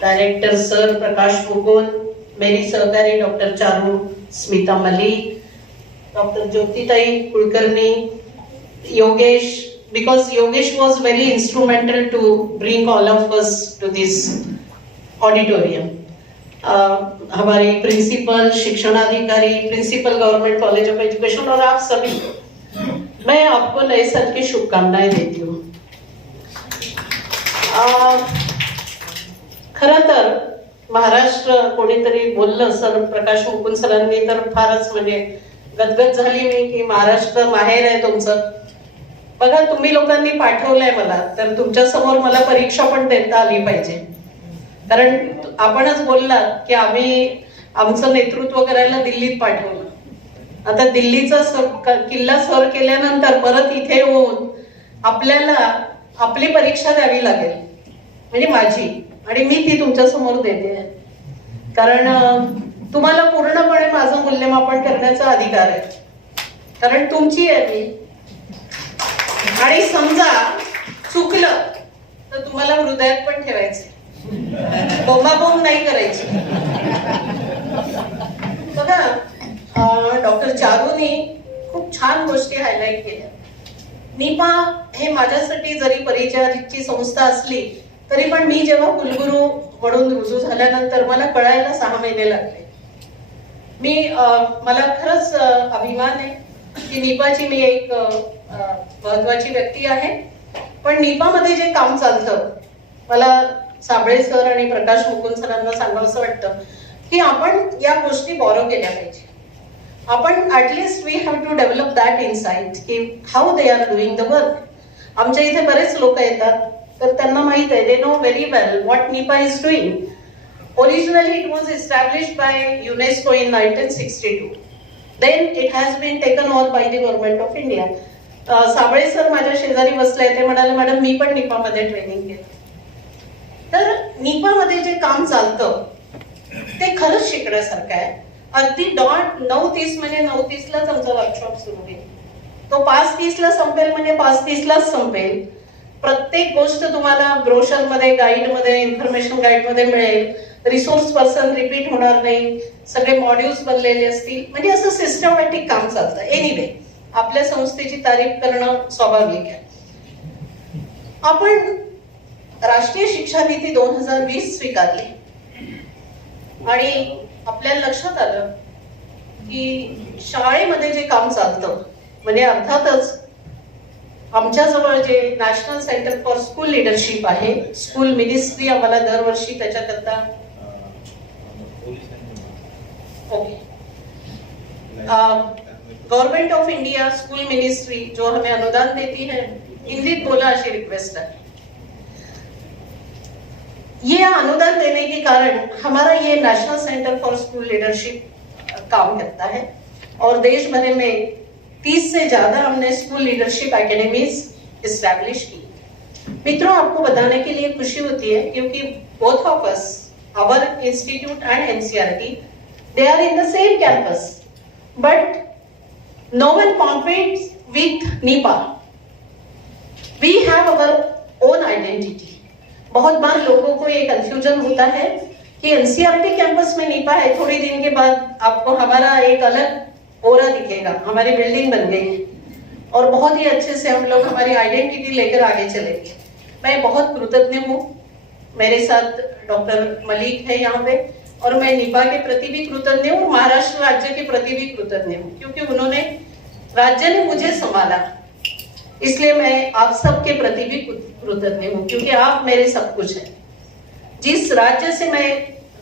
Director sir प्रकाश मुकुल, मेरी सहकारी doctor Charu Smita Malik, doctor Jyotitai Kulkarni, Yogesh, because Yogesh was very instrumental to bring all of us to this auditorium. हमारे principal, शिक्षणाधिकारी, principal government college of education और आप सभी, मैं आपको नए साल की शुभकामनाएं देती हूँ. खरं तर महाराष्ट्र कोणीतरी बोललं सर प्रकाश मुकुंद सरांनी तर फारच म्हणजे गदगद झाली मी की महाराष्ट्र माहेर आहे तुमचं. बघा तुम्ही लोकांनी पाठवलंय मला तर तुमच्या समोर मला परीक्षा पण देता आली पाहिजे, कारण आपणच बोललात की आम्ही आमचं नेतृत्व करायला दिल्लीत पाठवलं. आता दिल्लीचा किल्ला सर केल्यानंतर परत इथे येऊन आपल्याला आपली परीक्षा द्यावी लागेल, म्हणजे माझी, आणि मी ती तुमच्या समोर देते, कारण तुम्हाला पूर्णपणे माझं मूल्यमापन करण्याचा अधिकार आहे, कारण तुमची आहे मी. आणि समजा चुकलं तर तुम्हाला हृदयात पण ठेवायचं, बोंबाबोंब नाही करायची. बघा डॉक्टर चारूनी खूप छान गोष्टी हायलाइट केल्या. निपा हे माझ्यासाठी जरी परिचयाची संस्था असली तरी पण मी जेव्हा कुलगुरू म्हणून रुजू झाल्यानंतर मला कळायला 6 महिने लागले. मला खरंच अभिमान आहे की निपाची मी एक महत्वाची व्यक्ती आहे. पण निपामध्ये जे काम चालतं, मला साबळे सर आणि प्रकाश मुकुंद सरांना सांगावंसं वाटतं की आपण या गोष्टी बॉरो केल्या पाहिजे. आपण at least we have to develop that insight की how they are doing the work. आमच्या इथे बरेच लोक येतात तर त्यांना माहित आहे, they know very well what NIEPA is doing. Originally it was established by UNESCO in 1962. Then it has been taken over by the government of India. Sable sir माझ्या शेजारी बसले, ते म्हणाले मॅडम मी पण निपामध्ये ट्रेनिंग केलं. तर निपामध्ये जे काम चालतं ते खरंच शिकण्यासारखं आहे. अगदी डॉट 9:30 म्हणजे 9:30लाच आमचा वर्कशॉप सुरू होईल. तो 5:30ला संपेल म्हणजे 5:30लाच संपेल. प्रत्येक गोष्ट तुम्हाला ब्रोशर मध्ये, गाईड मध्ये, इन्फॉर्मेशन गाईड मध्ये मिळेल. रिसोर्स पर्सन रिपीट होणार नाही, सगळे मॉड्यूल्स बनलेले असतील, म्हणजे असं सिस्टमॅटिक काम चालतं. एनिवे आपल्या संस्थेची तारीफ करणं स्वाभाविक आहे. आपण राष्ट्रीय शिक्षा नीती 2020 स्वीकारली आणि आपल्याला लक्षात आलं की शाळेमध्ये जे काम चालतं, म्हणजे अर्थातच आमच्याजवळ जे national centre for school leadership आहे, स्कूल मिनिस्ट्री आम्हाला दरवर्षी त्याच्याकरता government of India school ministry जो हमें अनुदान देती है, हिंदीत बोला अशी रिक्वेस्ट है. ये अनुदान देने के कारण हमारा ये national centre for school leadership काम करता है और देश भर में 30 से ज्यादा हमने स्कूल लीडरशिप एकेडमीज इस्टेब्लिश की. मित्रों, आपको बताने के लिए खुशी होती है क्योंकि both of us, our institute and NCERT, they are in the same campus, but no one competes with NIPA. We have our own identity. बहुत बार लोगों को ये कंफ्यूजन होता है कि NCERT कैंपस में NIPA है, थोड़ी दिन के बाद आपको हमारा एक अलग ओरा दिखेगा, हमारी बिल्डिंग बन गई है और बहुत ही अच्छे से हम लोग हमारी आइडेंटिटी लेकर आगे चलेंगे. मैं बहुत कृतज्ञ हूँ. मेरे साथ डॉक्टर मलिक है यहाँ पे, और मैं निपा के प्रति भी कृतज्ञ हूँ, महाराष्ट्र राज्य के प्रति भी कृतज्ञ हूँ, क्योंकि उन्होंने, राज्य ने मुझे संभाला, इसलिए मैं आप सबके प्रति भी कृतज्ञ हूँ, क्योंकि आप मेरे सब कुछ हैं. जिस राज्य से मैं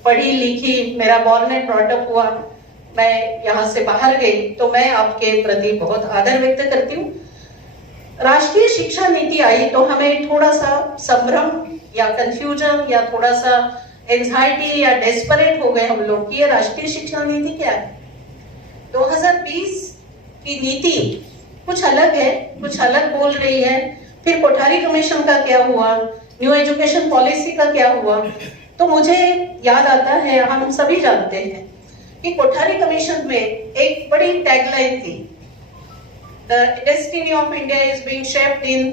पढ़ी लिखी, मेरा बॉर्न एंड ब्रॉट अप हुआ, मैं यहाँ से बाहर गई, तो मैं आपके प्रति बहुत आदर व्यक्त करती हूँ. राष्ट्रीय शिक्षा नीति आई तो हमें थोड़ा सा संभ्रम या कंफ्यूजन या थोड़ा सा एंजाइटी या डेस्परेट हो गए हम लोग कि ये राष्ट्रीय शिक्षा नीति क्या है. 2020 की नीति कुछ अलग है, कुछ अलग बोल रही है. फिर कोठारी कमीशन का क्या हुआ, न्यू एजुकेशन पॉलिसी का क्या हुआ, तो मुझे याद आता है, हम सभी जानते हैं कि कोठारी कमीशन में एक बड़ी टैगलाइन थी, the destiny of India is being shaped in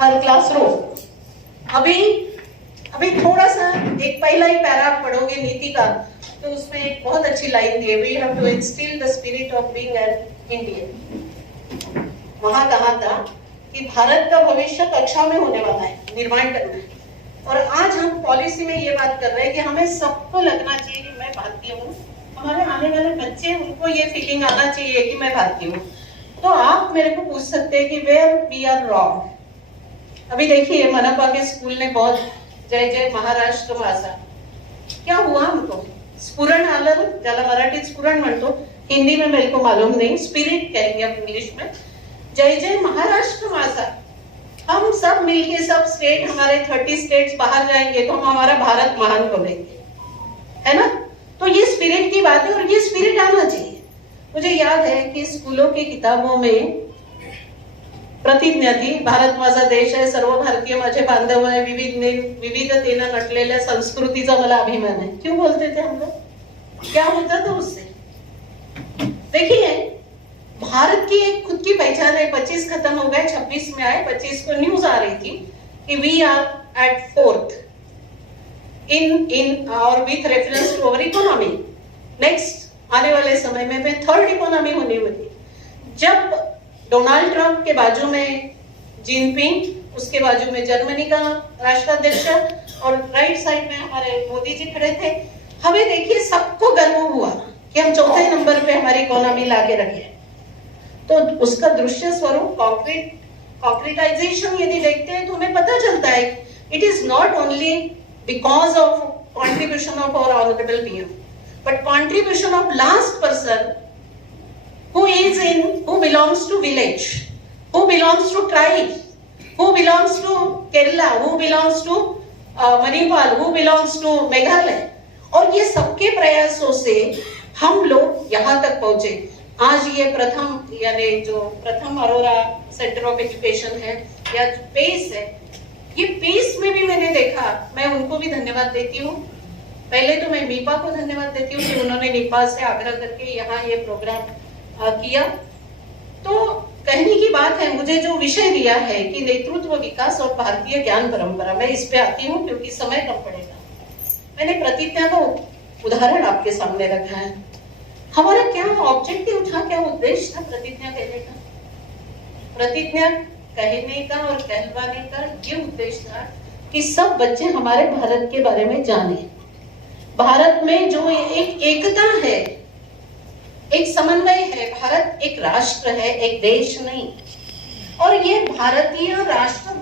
her classroom. अभी थोड़ा सा एक पहला ही पैरा आप पढ़ोगे नीति का, तो उसमें एक बहुत अच्छी लाइन दी है, we have to instil the spirit of being an Indian. वहां कहा था कि भारत का भविष्य कक्षा में होने वाला है, निर्माण करना है। और आज हम पॉलिसी में ये बात कर रहे हैं कि हमें सबको लगना चाहिए कि मैं भारतीय हूँ, हमारे आने वाले बच्चे उनको ये फीलिंग आना चाहिए कि मैं भारतीय हूँ। तो आप मेरे को पूछ सकते हैं कि वेयर वी आर रॉन्ग। अभी देखिए मनपा के स्कूल ने बहुत जय जय महाराष्ट्र मासा, क्या हुआ हमको स्फुरण आलं, ज्याला मराठीत स्फुरण म्हणतो, हिंदी में मेरे को मालूम नहीं, स्पिरिट कहेंगे आप इंग्लिश में, जय जय महाराष्ट्र मासा। हम सब मिलके सब स्टेट, हमारे 30 स्टेट्स बाहर जाएंगे तो हम हमारा भारत महान बोलेंगे, है ना। तो ये स्पिरिट की बात है और ये स्पिरिट आना चाहिए। मुझे याद है कि स्कूलों की किताबों में प्रतिज्ञा थी, भारत माझा देश आहे, सर्व भारतीय माझे बांधव आहे, विविधतेनं नटलेल्या संस्कृतीचा मला अभिमान है। क्यों बोलते थे हम लोग, क्या होता था उससे? देखिए भारत की एक खुद की पहचान है। 25 खत्म हो गए, 26 में आए, 25 को न्यूज आ रही थी कि we are at 4th in और with reference to our economy. Next आने वाले समय में 3rd इकोनॉमी होने वाली। जब डोनाल्ड ट्रंप के बाजू में जिनपिंग, उसके बाजू में जर्मनी का राष्ट्राध्यक्ष और राइट साइड में हमारे मोदी जी खड़े थे, हमें देखिए सबको गर्व हुआ कि हम 4थे नंबर पे हमारी इकोनॉमी लाके रखे। तो उसका दृश्य स्वरूप कॉन्क्रीटाइजेशन यदि देखते हैं तो हमें पता चलता है it is not only because of contribution of our honourable PM, but contribution of last person who belongs to village, who belongs to tribe, who belongs to Kerala, who belongs to Manipal, who belongs to Meghalaya। और ये सबके प्रयासों से हम लोग यहाँ तक पहुंचे। आज ये प्रथम यानी जो प्रथम अरोरा सेंटर ऑफ एजुकेशन है या पेस है, ये पेस में भी मैंने देखा, मैं उनको भी धन्यवाद देती हूँ। पहले तो मैं मीपा को धन्यवाद देती हूँ कि उन्होंने नीपा से आग्रह करके यहाँ ये प्रोग्राम किया। तो कहने की बात है, मुझे जो विषय दिया है कि नेतृत्व विकास और भारतीय ज्ञान परंपरा, मैं इस पे आती हूँ क्योंकि समय कम पड़ेगा। मैंने प्रतिज्ञा का उदाहरण आपके सामने रखा है। हमारा क्या ऑब्जेक्टिव था, क्या उद्देश्य था प्रतिज्ञा कहने का? प्रतिज्ञा कहने का और कहलवाने का ये उद्देश्य था कि सब बच्चे हमारे भारत के बारे में जाने। भारत में जो एक एकता है, एक समन्वय है, भारत एक राष्ट्र है, एक देश नहीं। और ये भारतीय राष्ट्र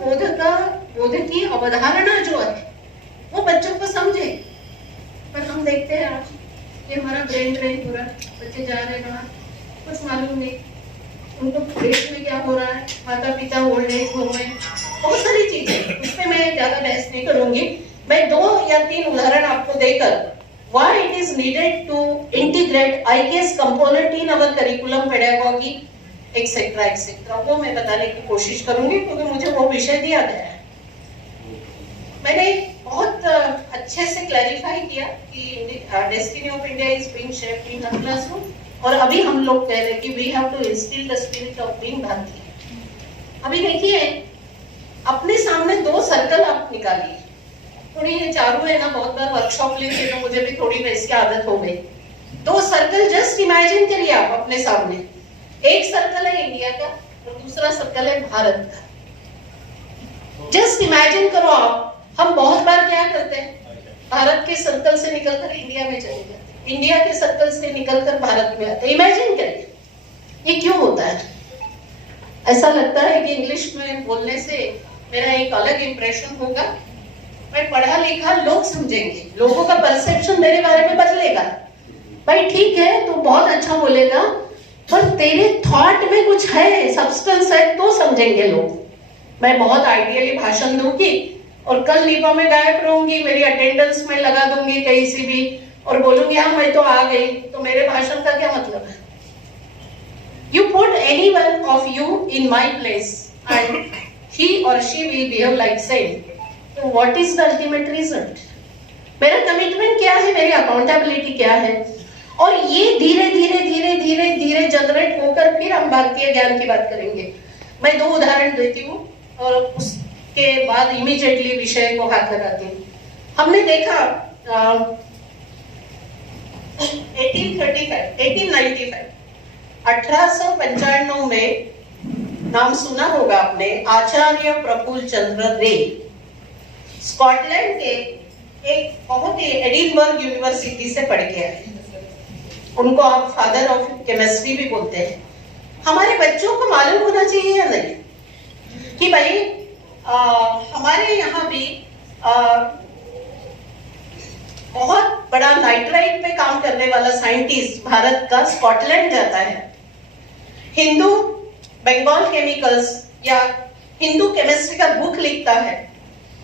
बोध की अवधारणा जो है वो बच्चों को समझे। पर हम देखते हैं आज ये हमारा ब्रेन ड्रेन पूरा, बच्चे जा रहे हैं बाहर, कुछ मालूम नहीं उनको देश में क्या हो रहा है, माता पिता ओल्ड एज हो गए, बहुत सारी चीजें, उस पर मैं ज्यादा बहस नहीं करूंगी। मैं 2 या 3 उदाहरण आपको देकर why it is needed to integrate IKS component in our curriculum pedagogy etc etc वो मैं बताने की कोशिश करूंगी क्योंकि मुझे वो विषय दिया गया है। मैंने बहुत अच्छे से क्लैरिफाई किया कि destiny of India is being shaped in her classroom, और अभी हम लोग कह रहे हैं कि we have to instil the spirit of being Bharatiya. अभी देखिए अपने सामने 2 सर्कल आप निकालिए, थोड़ी ये चारों है ना, बहुत बार वर्कशॉप लेके तो मुझे भी थोड़ी वैसी आदत हो गई। 2 सर्कल जस्ट इमेजिन करिए आप अपने सामने, एक सर्कल है इंडिया का और दूसरा सर्कल है भारत का। जस्ट इमेजिन करो आप, हम बहुत बार क्या करते हैं, भारत के सर्कल से निकलकर इंडिया में चले जाते, इंडिया के सर्कल से निकलकर भारत में आते। इमेजिन करिए ये क्यों होता है? ऐसा लगता है कि इंग्लिश में बोलने से मेरा एक अलग इंप्रेशन होगा, मैं पढ़ा लिखा लोग समझेंगे, लोगों का परसेप्शन मेरे बारे में बदलेगा। भाई ठीक है, तो बहुत अच्छा बोलेगा, पर तेरे थॉट में कुछ है, सब्सटेंस है, तो समझेंगे लोग। मैं बहुत आइडियली भाषण दूंगी और कल नीपा में गायब रहूंगी, मेरी अटेंडेंस में लगा दूंगी कहीं से भी और बोलूंगी हाँ मैं तो आ गई, तो मेरे भाषण का क्या मतलब है? You put any one of you in my place and he or she will behave like same. So what is the ultimate result? मेरा कमिटमेंट क्या है, मेरी अकाउंटेबिलिटी क्या है? और ये धीरे धीरे धीरे धीरे धीरे जनरेट होकर फिर हम भारतीय ज्ञान की बात करेंगे। मैं 2 उदाहरण देती हूँ और उसके बाद इमीडिएटली विषय को हाथ लगाती हूँ। हमने देखा 1895 में नाम सुना होगा आपने, आचार्य प्रफुल्ल चंद्र रे स्कॉटलैंड के एक बहुत ही एडिनबर्ग यूनिवर्सिटी से पढ़ के आए। उनको आप फादर ऑफ केमिस्ट्री भी बोलते हैं। हमारे बच्चों को मालूम होना चाहिए या नहीं कि भाई हमारे यहाँ भी बहुत बड़ा नाइट्राइट पे काम करने वाला साइंटिस्ट भारत का स्कॉटलैंड जाता है, हिंदू बंगाल केमिकल्स या हिंदू केमिस्ट्री का बुक लिखता है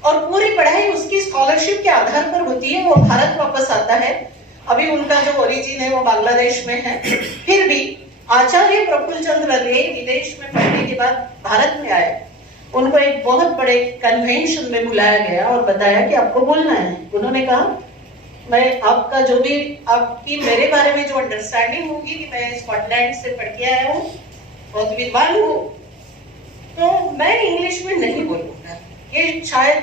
और पूरी पढ़ाई उसकी स्कॉलरशिप के आधार पर होती है। वो भारत वापस आता है। अभी उनका जो ओरिजिन है वो बांग्लादेश में है। फिर भी आचार्य प्रफुल्ल चंद्र रे विदेश में पढ़ने के बाद भारत में आए। उनको एक बहुत बड़े कन्वेंशन में बुलाया गया और बताया कि आपको बोलना है। उन्होंने कहा मैं आपका जो भी आपकी मेरे बारे में जो अंडरस्टैंडिंग होगी कि मैं स्कॉटलैंड से पढ़ के आया हूँ, बहुत विद्वान हूँ, तो मैं इंग्लिश में नहीं बोलूंगा। ये शायद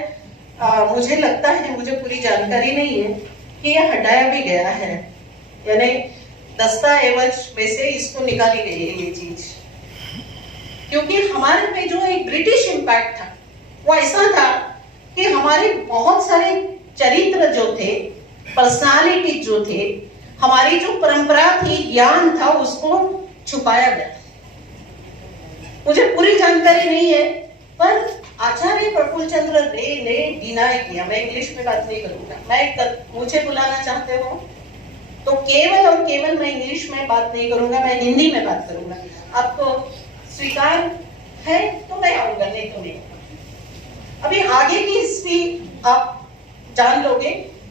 मुझे लगता है, मुझे पूरी जानकारी नहीं है कि ये हटाया भी गया है, यानी दस्तावेज में से इसको निकाली गई है ये चीज, क्योंकि हमारे पे जो एक ब्रिटिश इम्पैक्ट था वो ऐसा था कि हमारे बहुत सारे चरित्र जो थे, पर्सनालिटी जो थे, हमारी जो परंपरा थी, ज्ञान था, उसको छुपाया गया। मुझे पूरी जानकारी नहीं है, पर आचार्य प्रफुल्ल चंद्र रे ने डिनाई किया। मैं इंग्लिश में बात नहीं करूंगा। मुझे बुलाना चाहते हो तो केवल और केवल मैं इंग्लिश में बात नहीं करूंगा, मैं हिंदी में बात करूंगा। आपको स्वीकार है तो मैं आऊंगा, नहीं तो नहीं। अभी आगे की हिस्ट्री आप जान लोगे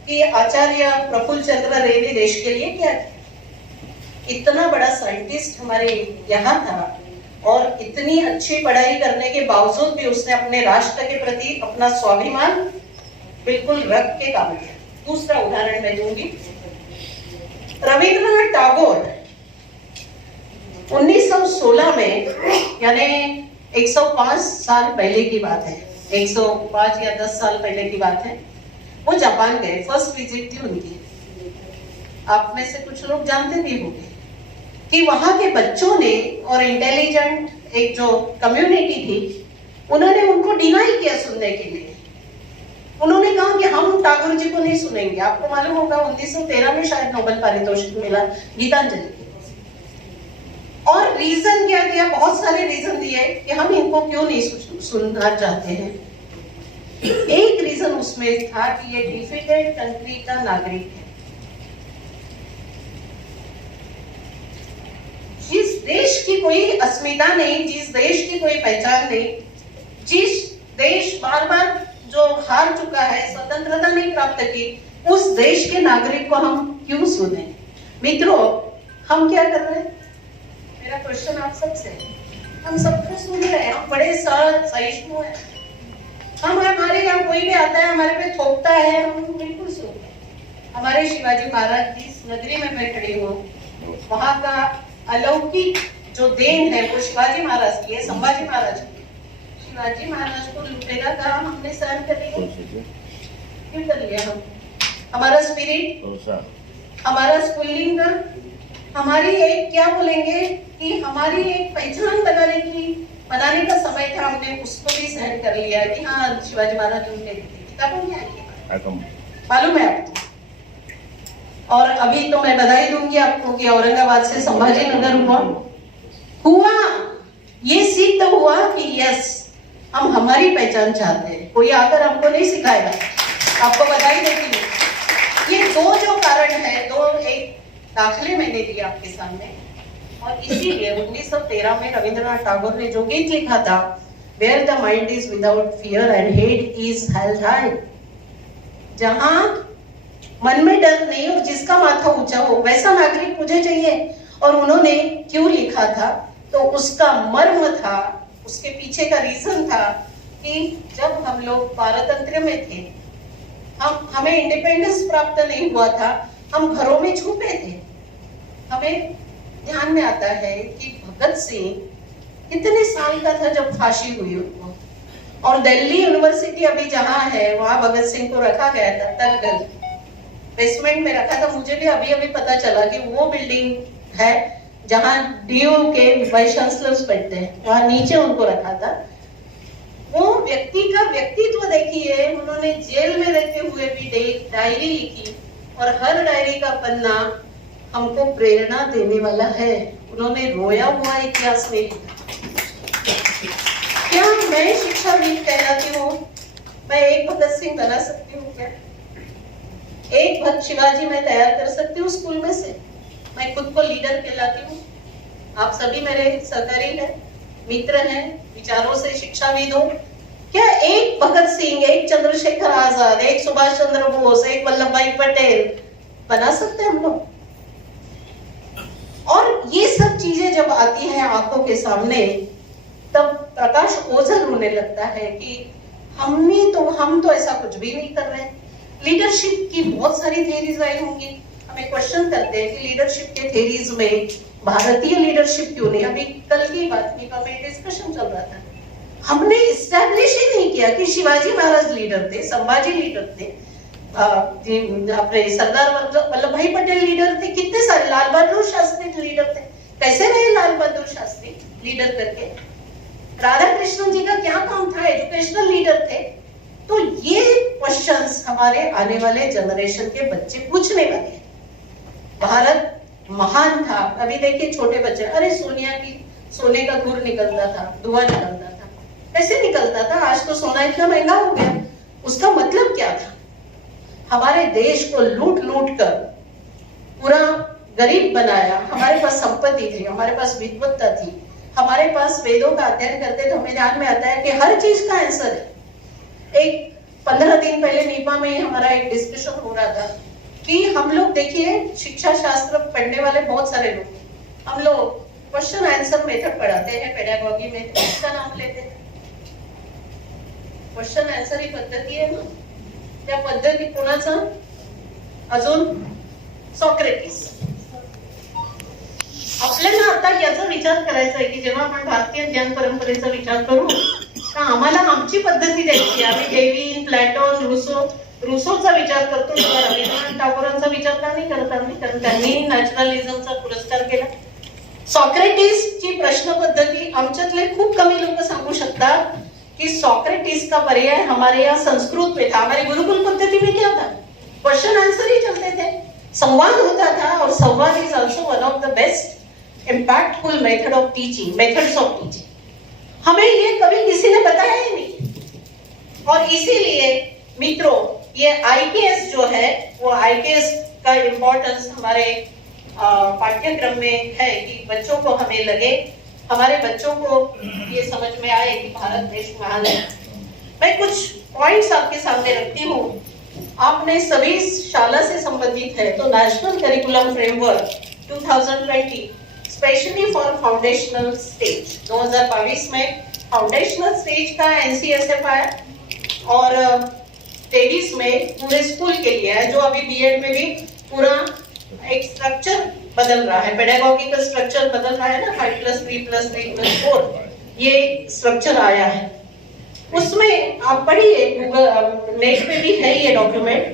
कि आचार्य प्रफुल्ल चंद्र रे ने देश के लिए क्या किया। इतना बड़ा साइंटिस्ट हमारे यहाँ था और इतनी अच्छी पढ़ाई करने के बावजूद भी उसने अपने राष्ट्र के प्रति अपना स्वाभिमान बिल्कुल रख के काम किया। दूसरा उदाहरण मैं दूंगी, रविंद्रनाथ टैगोर 1916 में, यानी 105 साल पहले की बात है, 105 या 10 साल पहले की बात है, वो जापान गए। फर्स्ट विजिट थी उनकी। आप में से कुछ लोग जानते भी होंगे कि वहां के बच्चों ने और इंटेलिजेंट एक जो कम्युनिटी थी, उन्होंने उनको डिनाई किया सुनने के लिए। उन्होंने कहा कि हम टैगोर जी को नहीं सुनेंगे। आपको मालूम होगा 1913 में शायद नोबेल पारितोषिक मिला गीतांजलि। और रीजन क्या दिया, बहुत सारे रीजन दिए कि हम इनको क्यों नहीं सुनना चाहते हैं। एक रीजन उसमें था कि ये डिफिकल्ट कंट्री का नागरिक है। जिस देश की कोई अस्मिता नहीं, जिस देश की कोई पहचान नहीं, जिस देश बार बार जो हार चुका है, स्वतंत्रता नहीं प्राप्त की, उस देश के नागरिक को हम क्यों सुने। मित्रों, हम क्या कर रहे हैं? मेरा क्वेश्चन आप सबसे, हम सबको सुन रहे हैं, हम बड़े सहिष्णु हैं। हम हमारे यहाँ कोई भी आता है, हमारे पे थोपता है, हम बिल्कुल सुनते हैं। हमारे शिवाजी महाराज जिस नगरी में मैं खड़ी हूँ, वहां का अलौकिक जो देन है वो शिवाजी महाराज की है, संभाजी महाराज की। शिवाजी महाराज को लुटेरा का हमने सहन कर लिया, क्यों कर लिया? हम हमारा स्पिरिट, हमारा स्कूलिंग, हमारी एक क्या बोलेंगे कि हमारी एक पहचान बनाने का समय था, हमने उसको भी सहन कर लिया कि हाँ शिवाजी महाराज लुटे थे। मालूम है आपको? और अभी तो मैं बधाई दूंगी आपको कि औरंगाबाद से संभाजी नगर हुआ। ये सिद्ध हुआ कि यस, हम हमारी पहचान चाहते हैं। कोई आकर हमको नहीं सिखाएगा। आपको बधाई देती हूँ। ये दो जो कारण है, दो एक दाखले मैंने दिए आपके सामने, और इसीलिए 1913 में रविंद्रनाथ टैगोर ने जो गीत लिखा था, Where the mind is without fear and hate is held high, जहां मन में डर नहीं और जिसका माथा ऊंचा हो, वैसा नागरिक मुझे चाहिए। और उन्होंने क्यों लिखा था, तो उसका मर्म था, उसके पीछे का रीजन था कि जब हम लोग पारतंत्र में थे, हमें इंडिपेंडेंस प्राप्त नहीं हुआ था, हम घरों में छुपे थे। हमें ध्यान में आता है कि भगत सिंह कितने साल का था जब फांसी हुई उनको, और दिल्ली यूनिवर्सिटी अभी जहां है वहां भगत सिंह को रखा गया था, तलगल। बेसमेंट में रखा था। मुझे भी अभी अभी पता चला कि वो बिल्डिंग है जहां डीओ के वाइस चांसलर्स बैठते हैं, वहां नीचे उनको रखा था। वो व्यक्ति का व्यक्तित्व देखिए, उन्होंने जेल में रहते हुए भी डायरी लिखी और हर डायरी का पन्ना हमको प्रेरणा देने वाला है। उन्होंने रोया हुआ इतिहास में लिखा। क्या मैं शिक्षाविद कहलाती हूँ? मैं एक भगत सिंह बना सकती हूँ क्या? एक भक्त शिवाजी मैं तैयार कर सकती हूँ स्कूल में से? मैं खुद को लीडर कहलाती हूँ। आप सभी मेरे सहकारी हैं, मित्र हैं, विचारों से शिक्षाविद हो। क्या एक भगत सिंह, एक चंद्रशेखर आजाद, एक सुभाष चंद्र बोस, एक वल्लभ भाई पटेल बना सकते हैं हम लोग? और ये सब चीजें जब आती हैं आंखों के सामने, तब प्रकाश ओझल होने लगता है कि हम तो ऐसा कुछ भी नहीं कर रहे। लीडरशिप की बहुत सारी थ्योरीज आई होंगी। हमें क्वेश्चन करते हैं कि लीडरशिप के थ्योरीज में भारतीय लीडरशिप क्यों नहीं? अभी कल की बात में डिस्कशन चल रहा था। हमने इस्टेब्लिश ही नहीं किया कि शिवाजी महाराज लीडर थे, संभाजी लीडर थे, अपने सरदार वल्लभ भाई पटेल लीडर थे, कितने सारे, लाल बहादुर शास्त्री लीडर थे। कैसे रहे लाल बहादुर शास्त्री लीडर करके? राधा कृष्णन जी का क्या काम था? एजुकेशनल लीडर थे। तो ये क्वेश्चंस हमारे आने वाले जनरेशन के बच्चे पूछने वाले हैं। भारत महान था। अभी देखिए छोटे बच्चे, अरे सोने का धूर निकलता था, धुआं निकलता था। कैसे निकलता था? आज तो सोना इतना महंगा हो गया। उसका मतलब क्या था? हमारे देश को लूट लूट कर पूरा गरीब बनाया। हमारे पास संपत्ति थी, हमारे पास विद्वत्ता थी, हमारे पास वेदों का अध्ययन करते तो हमें ध्यान में आता है कि हर चीज का आंसर है। एक 15 दिन पहले नीपा में हमारा एक डिस्कशन हो रहा था कि हम लोग देखिए शिक्षा शास्त्र पढ़ने वाले बहुत सारे लोग, हम लोग क्वेश्चन आंसर मेथड पढ़ाते हैं, पेडागॉजी में इसका नाम लेते हैं। क्वेश्चन आंसर ही पद्धती आहे ना? त्या पद्धती कोणाचं? अजून सॉक्रेटिस। आपल्याला आता याचा विचार करायचा आहे की जेव्हा आपण भारतीय ज्ञान परंपरेचा विचार करू तर आम्हाला आमची पद्धती द्यायची। आम्ही डेव्हिन, प्लॅटोन, रुसोचा विचार करतो, रवींद्रनाथ टागोरांचा विचार का नाही करत आम्ही? कारण त्यांनी नॅचरलिझमचा पुरस्कार केला। सॉक्रेटिसची प्रश्न पद्धती आमच्यातले खूप कमी लोक सांगू शकतात कि सॉक्रेटिस का पर्याय हमारे यहाँ संस्कृत में था। हमारी गुरुकुल पद्धति में क्या था? क्वेश्चन आंसर ही चलते थे, संवाद होता था। और संवाद is also one of the best impactful methods of teaching. हमें ये कभी किसी ने बताया ही नहीं। और इसीलिए मित्रों, ये आईकेएस जो है, वो आईकेएस का इम्पोर्टेंस हमारे पाठ्यक्रम में है कि बच्चों को हमें लगे, हमारे बच्चों को ये समझ में आए कि भारत देश महान है। मैं कुछ पॉइंट्स आपके सामने रखती हूँ। आपने सभी शाला से संबंधित है तो national curriculum framework 2020 specially for foundational stage 2022 में फाउंडेशनल स्टेज का एनसीएसएफ आया और 23 में पूरे स्कूल के लिए है, जो अभी बीएड में भी पूरा एक स्ट्रक्चर बदल रहा है, पेडागॉजी का स्ट्रक्चर बदल रहा है ना, 5+3+3+4 ये स्ट्रक्चर आया है। उसमें आप पढ़िए, नेट पे भी है ये document.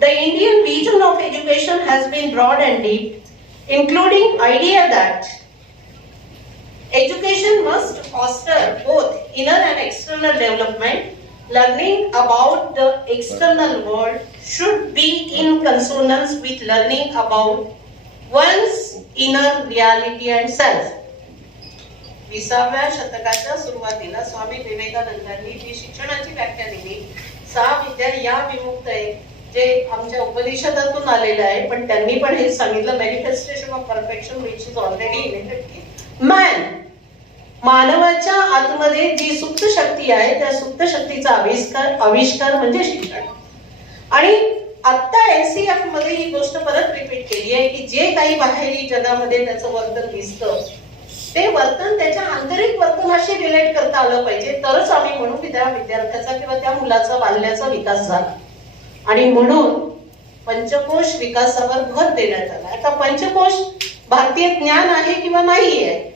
The Indian vision of education has bin broad end deep, including idea that education must foster both inner end external development. Learning about the external world should be in consonance with learning about one's inner reality and self. 20व्या शतकाच्या सुरुवातीला स्वामी विवेकानंदांनी जी शिक्षणाची व्याख्या दिली, 6 विद्या या विमुक्त आहे, जे आमच्या उपनिषदातून आलेलं आहे, पण त्यांनी पण हे सांगितलं, manifestation of perfection which is already enacted man. मानवाच्या आतमध्ये जी सुप्त शक्ती आहे त्या सुप्त शक्तीचा आविष्कार म्हणजे शिक्षण. आणि आता एनसीएफ मध्ये ही गोष्ट परत रिपीट केली आहे की जे काही बाहेरी जगामध्ये त्याचं वर्तन दिसतं ते वर्तन त्याच्या आंतरिक वर्तनाशी रिलेट करता आलं पाहिजे, तरच आम्ही म्हणू की त्या विद्यार्थ्याचा किंवा त्या मुलाचा बाल्याचा विकास झाला. आणि म्हणून पंचकोश विकासावर भर देण्यात आला. आता पंचकोश भारतीय ज्ञान आहे किंवा नाही आहे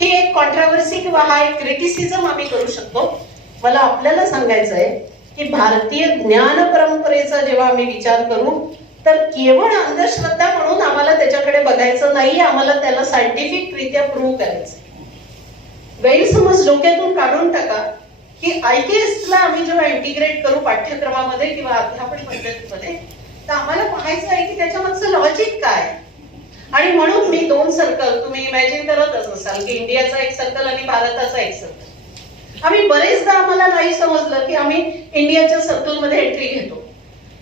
ही एक कॉन्ट्रोवर्सी किंवा हा एक क्रिटिसिझम आम्ही करू शकतो. मला आपल्याला सांगायचं आहे की भारतीय ज्ञान परंपरेचा जेव्हा आम्ही विचार करू तर केवळ अंधश्रद्धा म्हणून आम्हाला त्याच्याकडे बघायचं नाही, आम्हाला त्याला सायंटिफिक रित्या प्रूव्ह करायचं. गैरसमज डोक्यातून काढून टाका की IKS ला आम्ही जेव्हा इंटिग्रेट करू पाठ्यक्रमामध्ये किंवा अध्यापन पद्धतीमध्ये, तर आम्हाला पाहायचं आहे की त्याच्यामागचं लॉजिक काय. आणि म्हणून मी 2 सर्कल तुम्ही इमॅजिन करतच असाल की इंडियाचा एक सर्कल आणि भारताचा एक सर्कल. आम्ही बरेचदा आम्हाला नाही समजलं की आम्ही इंडियाच्या सर्कलमध्ये एंट्री घेतो.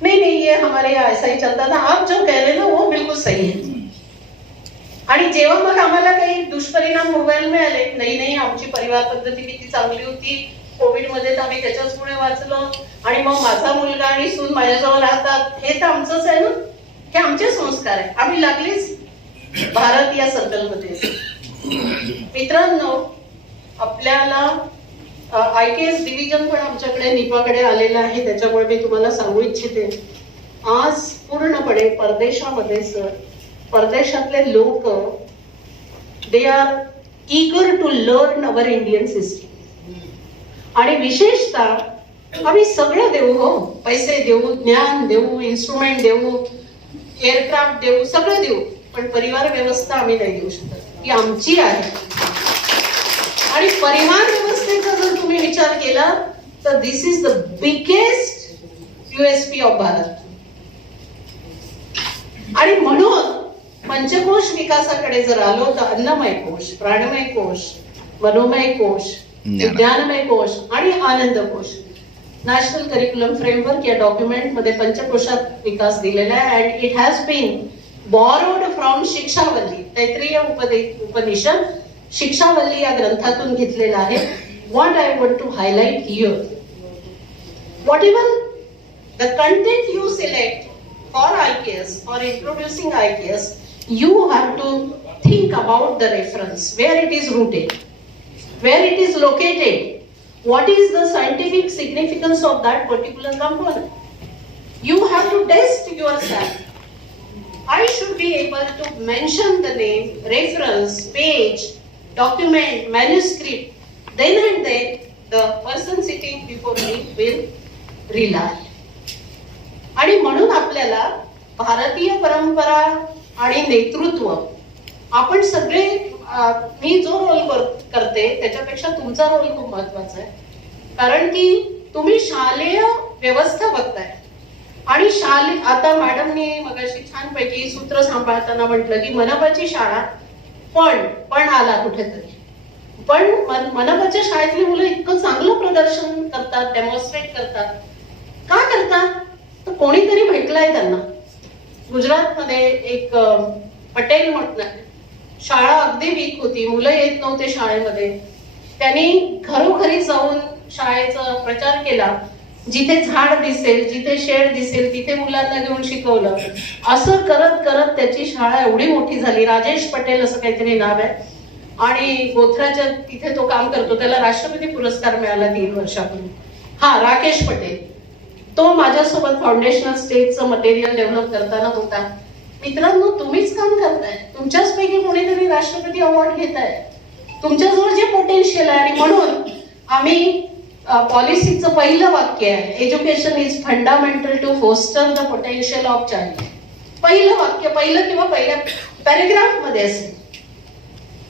नहीं ये हमारे यहाँ ऐसा ही चलता था, आप जो कह रहे ना वो बिल्कुल सही है. आणि जेव्हा मग आम्हाला काही दुष्परिणाम मोबाईल मिळाले, नाही आमची परिवार पद्धती किती चांगली होती, कोविड मध्ये तर आम्ही त्याच्याच पुढे वाचलो, आणि मग माझा मुलगा आणि सून माझ्याजवळ राहतात, हे तर आमचंच आहे ना, हे आमचे संस्कार आहे, आम्ही लागलीच भारत या सर्कलमध्ये. मित्रांनो, आपल्याला IKS डिव्हिजन पण आमच्याकडे निपाकडे आलेलं आहे. त्याच्यामुळे मी तुम्हाला सांगू इच्छिते, आज पूर्णपणे परदेशामध्ये परदेशातले लोक they are eager to learn our Indian system. आणि विशेषतः आम्ही सगळं देऊ, हो, पैसे देऊ, ज्ञान देऊ, इन्स्ट्रुमेंट देऊ, एअरक्राफ्ट देऊ, सगळं देऊ, पण परिवार व्यवस्था आम्ही नाही देऊ शकत, ती आमची आहे. आणि परिवार व्यवस्थेचा जर तुम्ही विचार केला तर this is the biggest USP of Bharat. आणि म्हणून पंचकोश विकासाकडे जर आलो तर अन्नमय कोश, प्राणमय कोश, मनोमय कोश, विज्ञानमय कोश आणि आनंद कोश, नॅशनल करिक्युलम फ्रेमवर्क या डॉक्युमेंट मध्ये पंचकोशात विकास दिलेला आहे. And it has been borrowed from Shikshavalli, Taittiriya Upanishad Shikshavalli या ग्रंथातून घेतलेला आहे. What I want to highlight here, whatever the content you select for IKS or introducing IKS, you have to think about the reference, where it is rooted, where it is located, what is the scientific significance of that particular component. You have to test yourself. I should be able to mention the name, reference, page, document, manuscript, then and then the person sitting before me will rely. आणि म्हणून आपल्याला भारतीय परंपरा आणि नेतृत्व, आपण सगळे, मी जो रोल करते त्याच्यापेक्षा तुमचा रोल खूप महत्वाचा आहे. कारण की तुम्ही शालेय व्यवस्था बघताय, आणि आता मॅडमनी मगाशी छानपैकी सूत्र सांभाळताना म्हटलं की मनपाची शाळा पण आला कुठेतरी, पण मनपाच्या शाळेतली मुलं इतकं चांगलं प्रदर्शन करतात, डेमॉन्स्ट्रेट करतात. का करतात? तर कोणीतरी भेटलाय त्यांना. गुजरातमध्ये एक पटेल म्हटलं, शाळा अगदी वीक होती, मुलं येत नव्हते शाळेमध्ये, त्यांनी घरोघरी जाऊन शाळेचा प्रचार केला. जिथे झाड दिसेल, जिथे शेड दिसेल, तिथे मुलांना घेऊन शिकवलं. असं करत करत त्याची शाळा एवढी मोठी झाली. राजेश पटेल असं काहीतरी नाव आहे, आणि गोथराच्या तिथे तो काम करतो. त्याला राष्ट्रपती पुरस्कार मिळाला 3 वर्षापूर्वी. हा, राकेश पटेल, तो माझ्यासोबत फाउंडेशनल स्टेजचं मटेरियल डेव्हलप करताना होता. मित्रांनो, तुम्हीच काम करताय, तुमच्याच पैकी कोणीतरी राष्ट्रपती अवॉर्ड घेताय, तुमच्याजवळ जे पोटेन्शियल आहे. आणि म्हणून आम्ही पॉलिसीचं पहिलं वाक्य आहे, education is fundamental to foster the potential of child. पहिलं वाक्य, पहिलं किंवा पहिल्या पॅरेग्राफ मध्ये असेल.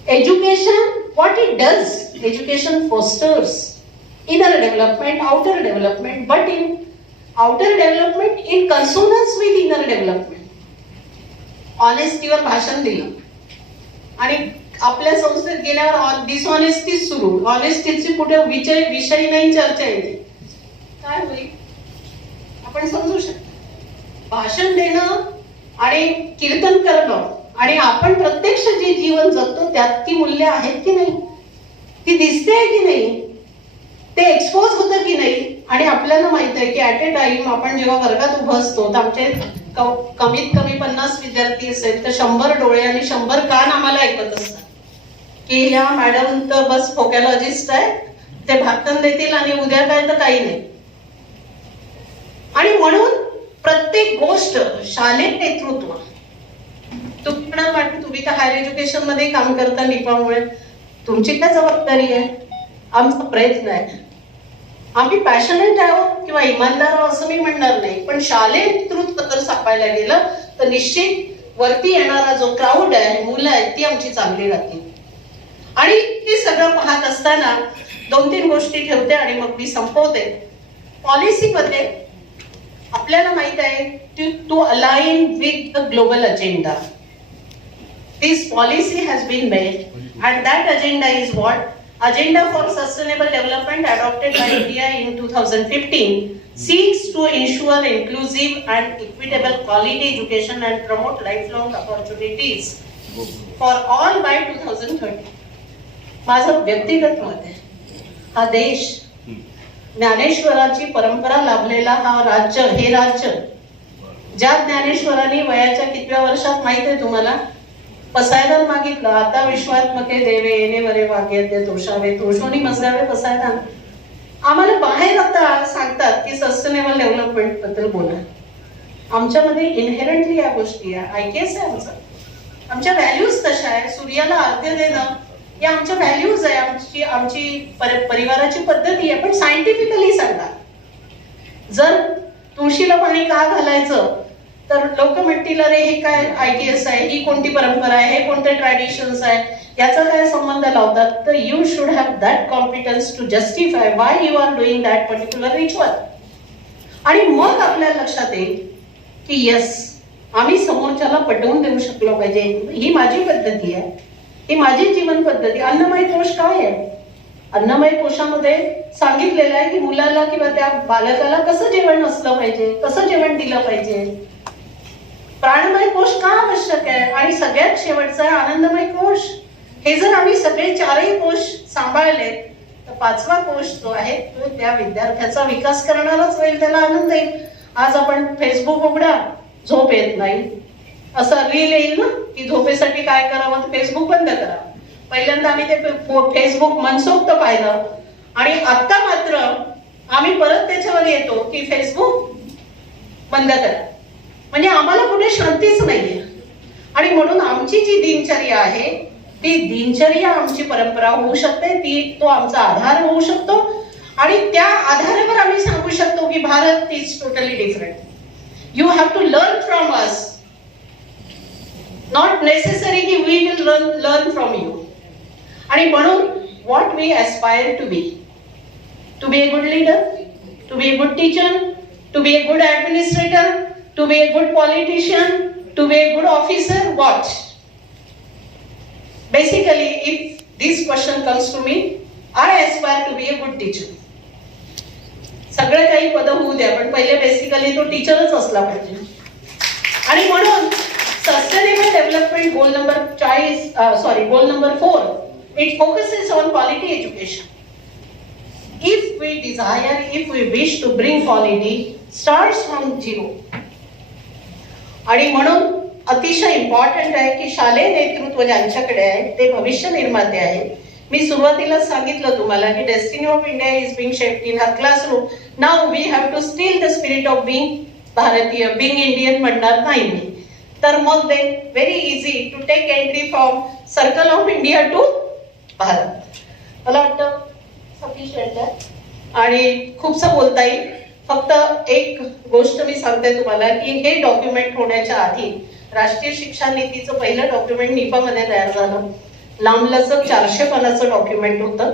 Education, what it does, education fosters inner development, outer development, but in outer development in consonance with inner development. ऑनेस्टीवर भाषण दिलं, आणि आपल्या संस्थेत गेल्यावर डिसऑनेस्टी सुरू. ऑनेस्टीची कुठे विषय नाही, चर्चा येते, काय होईल आपण समजू शकतो. भाषण देणं आणि कीर्तन करणं, आणि आपण प्रत्यक्ष जे जीवन जगतो त्यात ती मूल्य आहेत की नाही, ती दिसते की नाही, ते एक्सपोज होतं की नाही. आणि आपल्याला माहित आहे की ऍट अ टाइम आपण जेव्हा वर्गात उभं असतो तर आमचे कमीत कमी 50 विद्यार्थी असेल तर 100 डोळे आणि 100 कान आम्हाला ऐकत असतात की ह्या मॅडम तर बस फोकॅलॉजिस्ट आहे, ते भाषण देतील आणि उद्या काय तर काही नाही. आणि म्हणून प्रत्येक गोष्ट शालेय नेतृत्व, तुम्ही म्हणाल तुम्ही तर हायर एज्युकेशन मध्ये काम करता निपामुळे, तुमची काय जबाबदारी आहे, आमचा प्रयत्न आहे. आम्ही पॅशनेट आहोत किंवा इमानदार आहोत असं मी म्हणणार नाही, पण शालेय नेतृत्व जर सापायला गेलं तर निश्चित वरती येणारा जो क्राऊड आहे, मुलं आहेत, ती आमची चांगली राहतील. आणि हे सगळं पाहत असताना 2-3 गोष्टी ठेवते आणि मग मी संपवते. पॉलिसीमध्ये आपल्याला माहित आहे to align with the global agenda. This policy has been made and that agenda is what? Agenda for Sustainable Development adopted by India in 2015 seeks to ensure inclusive and equitable quality education and promote lifelong opportunities for all by 2030. माझं व्यक्तिगत मत आहे, हा देश ज्ञानेश्वराची परंपरा लाभलेला हा राज्य, हे राज्य ज्या ज्ञानेश्वरांनी वयाच्या कितव्या वर्षात माहित आहे तुम्हाला? पसायदान मागितलं, आता विश्वात्मके देवे येणे वरे वाग्यद्य तोषावे तोषोनी मजलावे पसायदान. आम्हाला बाहेर आता सांगतात की सस्टेनेबल डेव्हलपमेंट बद्दल बोला. आमच्यामध्ये इनहेरंटली या गोष्टी आहे, IKS आहे आमचं. आमच्या व्हॅल्यूज तशा आहे. सूर्याला अर्ध्य देणं या आमच्या व्हॅल्यूज आहे, आमची परिवाराची पद्धती आहे. पण सायंटिफिकली सांगा, जर तुळशीला पाणी का घालायचं तर लोक म्हणतील अरे हे काय IKS आहे, ही कोणती परंपरा आहे, हे कोणते ट्रॅडिशन्स आहे, याचा काय संबंध लावतात? तर you should have that competence to justify why you are doing that particular ritual. आणि मग आपल्या लक्षात येईल की यस, आम्ही समोरच्याला पटवून देऊ शकलो पाहिजे, ही माझी पद्धती आहे, ही माझी जीवन पद्धती. अन्नमय कोश काय आहे? अन्नमय कोशामध्ये सांगितलेलं आहे की मुलाला किंवा त्या बालकाला कसं जेवण असलं पाहिजे, कसं जेवण दिलं पाहिजे. प्राणमय कोश का आवश्यक आहे? आणि सगळ्यात शेवटचा आहे आनंदमय कोश. हे जर आम्ही सगळे 4ही कोश सांभाळले तर 5वा कोश जो आहे तो त्या विद्यार्थ्याचा विकास करणारच होईल, त्याला आनंद येईल. आज आपण फेसबुक उघडा, झोप येत नाही, असं रील येईल ना की झोपेसाठी काय करावं, फेसबुक बंद करा. पहिल्यांदा आम्ही ते फेसबुक मनसोक्त पाहिलं आणि आता मात्र आम्ही परत त्याच्यावर येतो की फेसबुक बंद करा. म्हणजे आम्हाला कुठे शांतीच नाहीये. आणि म्हणून आमची जी दिनचर्या आहे ती दिनचर्या आमची परंपरा होऊ शकते, तो आमचा आधार होऊ शकतो. आणि त्या आधारावर आम्ही सांगू शकतो की Bharat is totally different. You have to learn from us, not necessary की we will learn from you. आणि म्हणून what we aspire to be a good leader, to be a good teacher, to be a good administrator, to be a good politician, to be a good officer, what? Basically, if this question comes to me, I aspire to be a good teacher. सगळे काही पद होऊ द्या, पण पहिले basically तो टीचरच असला पाहिजे. आणि म्हणून sustainable development goal number 4, it focuses on quality education. If we wish to bring quality, starts from zero. आणि म्हणून अतिशय इम्पॉर्टंट आहे की शालेय नेतृत्व ज्यांच्याकडे आहे ते भविष्य निर्माते आहे. मी सुरुवातीला सांगितलं तुम्हाला की destiny of India is being shaped in her classroom. Now we have to steel the spirit of being Bharatiya, being Indian म्हणणार नाही मी. तर मग they very easy to take entry from circle of India to Bharat. मला वाटतं sufficient आहे आणि खूपसं बोलता येईल. फक्त एक गोष्ट मी सांगते तुम्हाला की हे डॉक्युमेंट होण्याच्या आधी राष्ट्रीय शिक्षा नीतीचं पहिलं डॉक्युमेंट निपामध्ये तयार झालं. लांबलचक 400 पानाचं डॉक्युमेंट होतं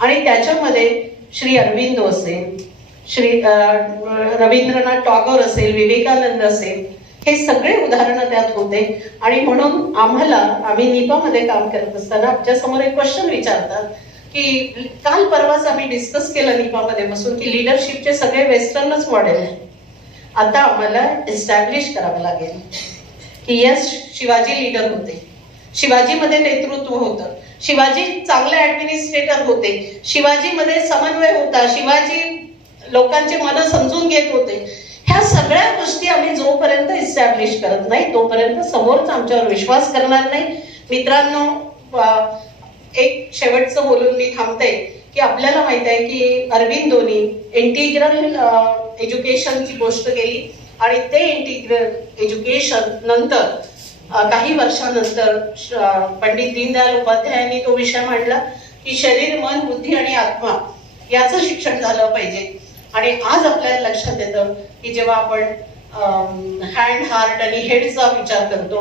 आणि त्याच्यामध्ये श्री अरविंदो असेल, श्री रवींद्रनाथ टागोर असेल, विवेकानंद असेल, हे सगळे उदाहरणं त्यात होते. आणि म्हणून आम्ही निपामध्ये काम करत असताना आमच्या समोर एक क्वेश्चन विचारतात की काल परवाच आम्ही डिस्कस केलं निपामध्ये बसून की लिडरशिपचे सगळे वेस्टर्नच मॉडेल आहे. आता आम्हाला एस्टॅब्लिश करावं लागेल की यस, शिवाजी लीडर होते, शिवाजीमध्ये नेतृत्व होतं, शिवाजी चांगले ऍडमिनिस्ट्रेटर होते, शिवाजीमध्ये समन्वय होता, शिवाजी लोकांचे मन समजून घेत होते. ह्या सगळ्या गोष्टी आम्ही जोपर्यंत इस्टॅब्लिश करत नाही तोपर्यंत समोरच आमच्यावर विश्वास करणार नाही. मित्रांनो, एक शेवटचं बोलून मी थांबते की आपल्याला माहित आहे की अरविंदोनी इंटिग्रल एज्युकेशनची गोष्ट केली आणि ते इंटिग्रल एज्युकेशन नंतर काही वर्षानंतर पंडित दीनदयाल उपाध्यायांनी तो विषय मांडला की शरीर, मन, बुद्धी आणि आत्मा याचं शिक्षण झालं पाहिजे. आणि आज आपल्याला लक्षात येतं की जेव्हा आपण हँड, हार्ट आणि हेडचा विचार करतो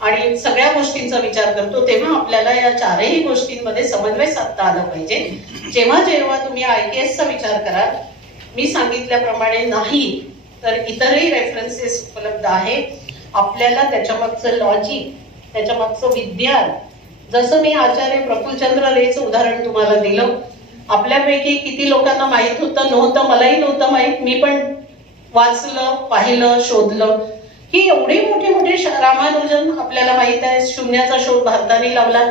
आणि सगळ्या गोष्टींचा विचार करतो, तेव्हा आपल्याला या चारही गोष्टींमध्ये समन्वय साधता आला पाहिजे. जेव्हा जेव्हा तुम्ही IKS चा विचार कराल, मी सांगितल्याप्रमाणे नाही तर इतरही रेफरन्सेस उपलब्ध आहे. आपल्याला त्याच्यामागचं लॉजिक, त्याच्यामागचं विज्ञान, जसं मी आचार्य प्रफुल्लचंद्र रेचं उदाहरण तुम्हाला दिलं, आपल्यापैकी किती लोकांना माहित होतं नव्हतं, मलाही नव्हतं माहित, मी पण वाचलं, पाहिलं, शोधलं की एवढे मोठे मोठे रामानुजन आपल्याला माहित आहे, शून्याचा शोध भारताने लावला.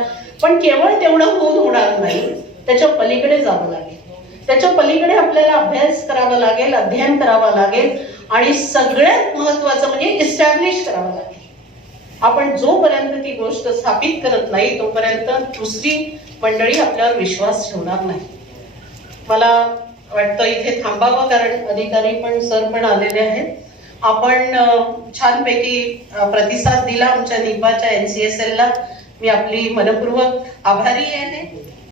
पण केवळ तेवढं होऊन होणार नाही, त्याच्या पलीकडे जावं लागेल. त्याच्या पलीकडे आपल्याला अभ्यास करावा लागेल, अध्ययन करावं लागेल आणि सगळ्यात महत्वाचं म्हणजे इस्टॅब्लिश करावं लागेल. आपण जोपर्यंत ती गोष्ट स्थापित करत नाही तोपर्यंत दुसरी मंडळी आपल्यावर विश्वास ठेवणार नाही. मला वाटतं इथे थांबावं, कारण अधिकारी पण सर पण आलेले आहेत. आपण छानपैकी प्रतिसाद दिला आमच्या निपाच्या NCSL ला. मी आपली मनपूर्वक आभारी आहे.